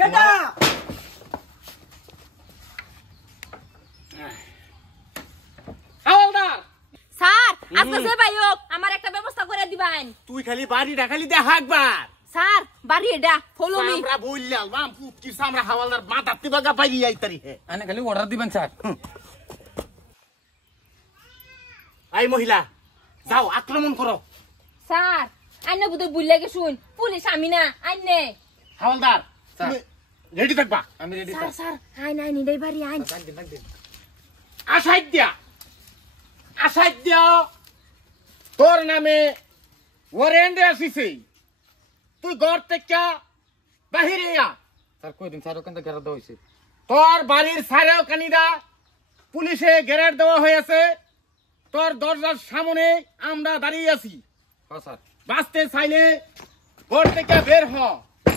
কেডা হাওলদার স্যার আজকে যে ভাই হোক আমার একটা ব্যবস্থা করে দিবেন। তুই খালি বাড়িটা খালি দেখা একবার স্যার বাড়ি এটা ফলো মি। আমরা বললাম বাম কি আমরা হাওলদার মাথা তিবাগা পাই আইতারি হে আনে খালি অর্ডার দিবেন স্যার। আই মহিলা যাও আক্রমণ করো। স্যার আইনে বুঝে বুঝলে গেছুন পুলিশ আমি না আইনে। হাওলদার তুমি রেডি থাকবা। আমি রেডি স্যার স্যার আইন আইন এটাই বাড়ি আইন। আসাইদ্য তোর নামে ওয়ারেন্ট আসিছে, তুই ঘর থেকে বাহিরে আ। স্যার কই দিন স্যার ওখান থেকে ঘেরা দেওয়া হয়েছে। তোর বাড়ির সারেও কানিদা পুলিশে ঘেরার দেওয়া হয়েছে, তোর দরজার সামনে আমরা দাঁড়িয়ে আছি। হ্যাঁ স্যার। বাঁচতে চাইলে ঘর থেকে বের হ।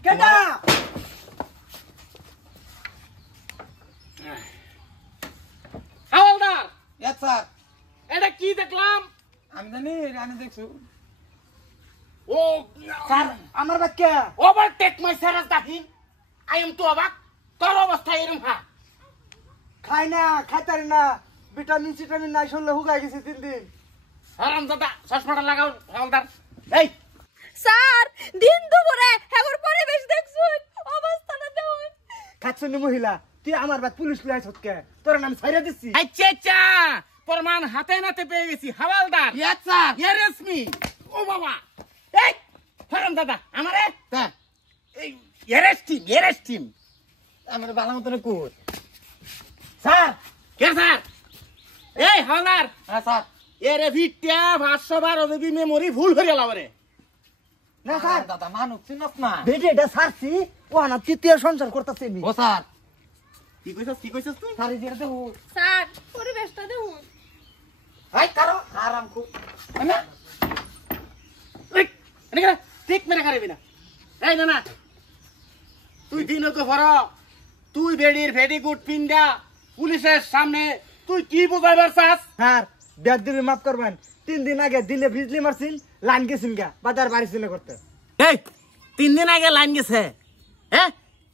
কেডা হাওলদার ইয়েস স্যার। এটা কি দেখলাম? আমি জানি আমি দেখছো। ও স্যার আমার বাক্যা ওভারটেক মাই সারাস দাহিন। আই এম টু অবাক, তোর অবস্থা এরকম হা। খাই না খাইতারি না ভিটামিন সিটামিন নাই শুনলে হুগাই গেছি 3 দিন। হারামজাদা চশমাটা লাগাও হাওলদার। এই স্যার দিন দুপুরে হেগর পরিবেশ দেখছুন অবস্থাটা দেখুন। খাচ্ছনি মহিলা তুই আমার বাদ পুলিশ লই আইছতকে তোর নাম ছাইরা দিছি। আচ্ছা আচ্ছা প্রমাণ হাতে নাতে পেয়ে গেছি হাওলদার। Yes sir. ইয়ারেস মি। ও বাবা এই হারামজাদা আমারে স্যার এই ইয়ারেস টিম আমার ভালো মতন কই। স্যার কে স্যার? এই হাওলদার হ্যাঁ স্যার। এরে ভিটটা 512 যদি মেমরি ভুল হয়ে গেল রে। না স্যার দাদা মানুষ চিনস না। ভিডিওটা ছাড়ছি ও না তৃতীয় সংসার করতেছে আমি। ও স্যার। কি কইছস তুই? স্যার এই যে দেখো স্যার পরিবেশটা দেখুন। হাই কারো আরাম কো। আমি এই এদিকে ঠিক মেরে খারাপি না। এই না তুই দিন তো ভর, তুই বেডির ভেরি গুড পিন্ডা পুলিশের সামনে তুই কি বুঝাইবার চাস? স্যার ব্যাগ দিলে মাফ করবেন 3 দিন আগে দিনে বিজলি মারছিন লাইন গেছিন গা বাজার বাড়ি ছিল করতে। এই 3 দিন আগে লাইন গেছে, হ্যাঁ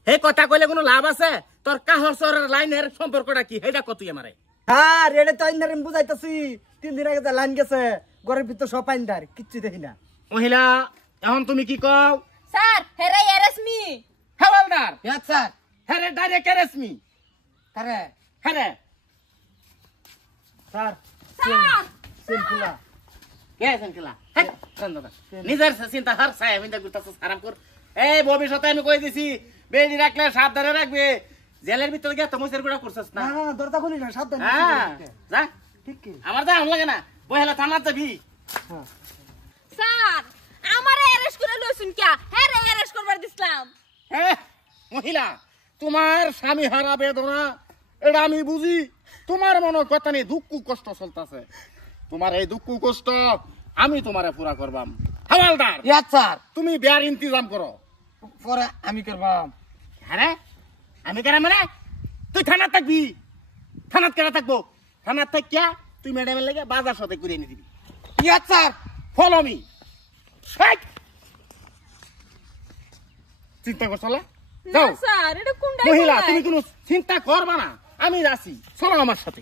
এই কথা কইলে কোনো লাভ আছে? তোর কাহর সরের লাইনের সম্পর্কটা কি হেডা কত তুই আমারে? স্যার এটা তো আইনারেন বুঝাইতাছি 3 দিন আগে লাইন গেছে ঘরের ভিতর সব আইনদার কিচ্ছু দেখি না। মহিলা এখন তুমি কি কও? স্যার হেরে এরেসমি। Howlader yes sir. হ্যাঁ রে ডাইরেক্ট রেসমি কারে হ্যাঁ রে স্যার স্যার সিম্পলা কে সেনকিলা হ্যাঁ দাদা নিজের চিন্তা হার চাই আমি দেখতেছ আরাম কর। এই ভবিষ্যতে আমি কই দিছি বেড়ি রাখলে সাবধানে রাখবে, জেলের ভিতরে গিয়ে তমসের গুড়া করছস না। না না দরজা খুলি না সাবধান। হ্যাঁ যা ঠিক কি আমার তো লাগে না বহেলা থানা যাবি। হ্যাঁ স্যার আমারে অ্যারেস্ট করে লইছুন কিয়া? হেরে অ্যারেস্ট করবার দিছলাম। হ্যাঁ মহিলা তোমার স্বামী হারা বেদনা এটা আমি বুঝি, তোমার মনে কথা নেই দুঃখ কষ্ট চলতেছে, তোমার এই দুঃখ কষ্ট আমি তোমারে পুরা করবাম। Howlader yes sir. তুমি বিয়ার ইন্তজাম করো। পরে আমি করবাম। হ্যাঁ আমি কেন মানে তুই থানার থাকবি, থানার কেন থাকবো? থানার থাকিয়া তুই ম্যাডামের লেগে বাজার সাথে করে এনে দিবি। Yes sir. Follow me. চিন্তা করছো না? না যাও স্যার এটা কোনটা? মহিলা তুমি কোনো চিন্তা করবা না, আমি আছি, চলো আমার সাথে।